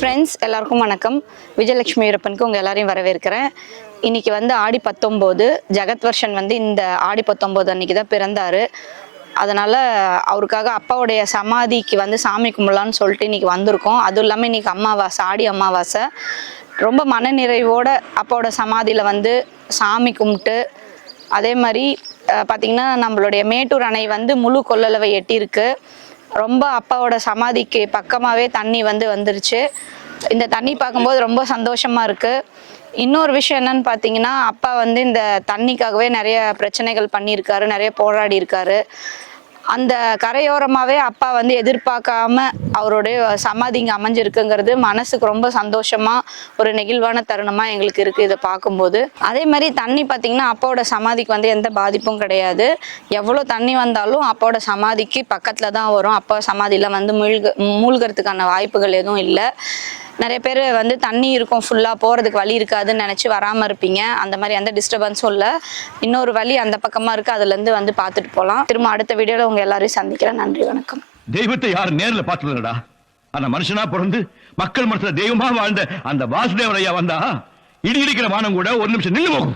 Friends எல்லாருக்கும் வணக்கம். விஜயலட்சுமி வீரப்பனுக்கு உங்கள் எல்லாரையும் வரவேற்கிறேன். இன்னைக்கு வந்து ஆடி பத்தொம்போது. ஜெகத் வர்ஷன் வந்து இந்த ஆடி பத்தொம்போது அன்னைக்கு தான் பிறந்தார். அதனால் அவருக்காக அப்பாவுடைய சமாதிக்கு வந்து சாமி கும்பிடலான்னு சொல்லிட்டு இன்னைக்கு வந்திருக்கோம். அதுவும் இல்லாமல் இன்னைக்கு அமாவாசை ஆடி அமாவாசை. ரொம்ப மனநிறைவோட அப்பாவோட சமாதியில் வந்து சாமி கும்பிட்டு அதே மாதிரி பார்த்திங்கன்னா நம்மளுடைய மேட்டூர் அணை வந்து முழு கொள்ளளவை எட்டியிருக்கு. ரொம்ப அப்பாவோட சமாதிக்கு பக்கமாகவே தண்ணி வந்து வந்துருச்சு. இந்த தண்ணி பார்க்கும்போது ரொம்ப சந்தோஷமா இருக்கு. இன்னொரு விஷயம் என்னன்னு பார்த்தீங்கன்னா அப்பா வந்து இந்த தண்ணிக்காகவே நிறைய பிரச்சனைகள் பண்ணியிருக்காரு நிறைய போராடி இருக்காரு அந்த கரையோரமாகவே அப்பா வந்து எதிர்பார்க்காம அவருடைய சமாதி இங்கே அமைஞ்சிருக்குங்கிறது மனசுக்கு ரொம்ப சந்தோஷமா ஒரு நெகிழ்வான தருணமா எங்களுக்கு இருக்கு இதை பார்க்கும்போது. அதே மாதிரி தண்ணி பார்த்தீங்கன்னா அப்பாவோட சமாதிக்கு வந்து எந்த பாதிப்பும் கிடையாது. எவ்வளோ தண்ணி வந்தாலும் அப்பாவோட சமாதிக்கு பக்கத்தில் தான் வரும். அப்பா சமாதியில் வந்து மூழ்க மூழ்கிறதுக்கான வாய்ப்புகள் எதுவும் இல்லை. நிறைய பேர் வந்து தண்ணி இருக்கும் ஃபுல்லாக போகிறதுக்கு வழி இருக்காதுன்னு நினச்சி வராமல் இருப்பீங்க. அந்த மாதிரி எந்த டிஸ்டர்பன்ஸும் இல்லை. இன்னொரு வழி அந்த பக்கமாக இருக்குது அதுலேருந்து வந்து பார்த்துட்டு போகலாம் திரும்ப அடுத்த வீடியோவில் உங்கள் எல்லாரையும் சந்திக்கிறேன். நன்றி வணக்கம். தெய்வத்தை யாரும் நேர்ல பார்த்ததுடா அந்த மனுஷனா பிறந்து மக்கள் மனசுல தெய்வமா வாழ்ந்த அந்த வாசுதேவரையா வந்தா இடி இடிக்கிற வானம் கூட ஒரு நிமிஷம் நின்று போகும்.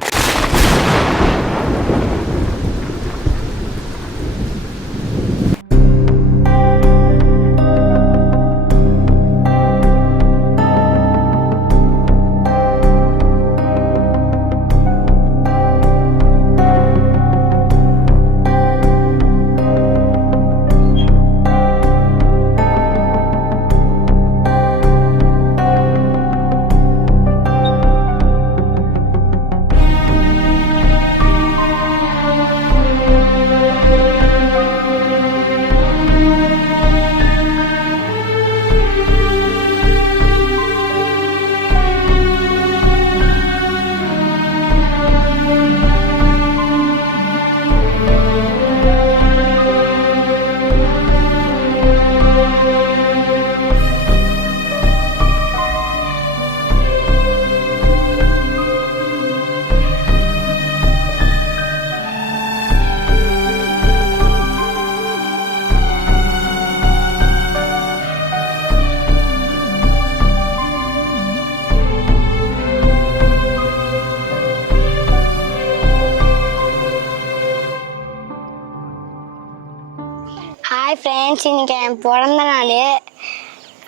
ஹாய் ஃப்ரெண்ட்ஸ் இன்னைக்கு என் பிறந்த நாள்.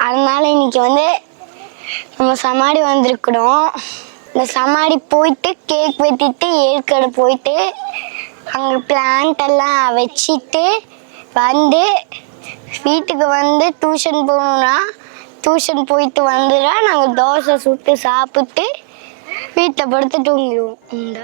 அதனால் இன்னைக்கு வந்து நம்ம சமாடி வந்திருக்கிறோம். இந்த சமாடி போயிட்டு கேக் வெட்டிட்டு ஏற்காடு போயிட்டு அங்கே பிளான்ட் எல்லாம் வச்சுட்டு வந்து வீட்டுக்கு வந்து டியூஷன் போகணுன்னா டியூஷன் போயிட்டு வந்துடா. நாங்கள் தோசை சுட்டு சாப்பிட்டு வீட்டில் படுத்து தூங்கிடுவோம். இந்த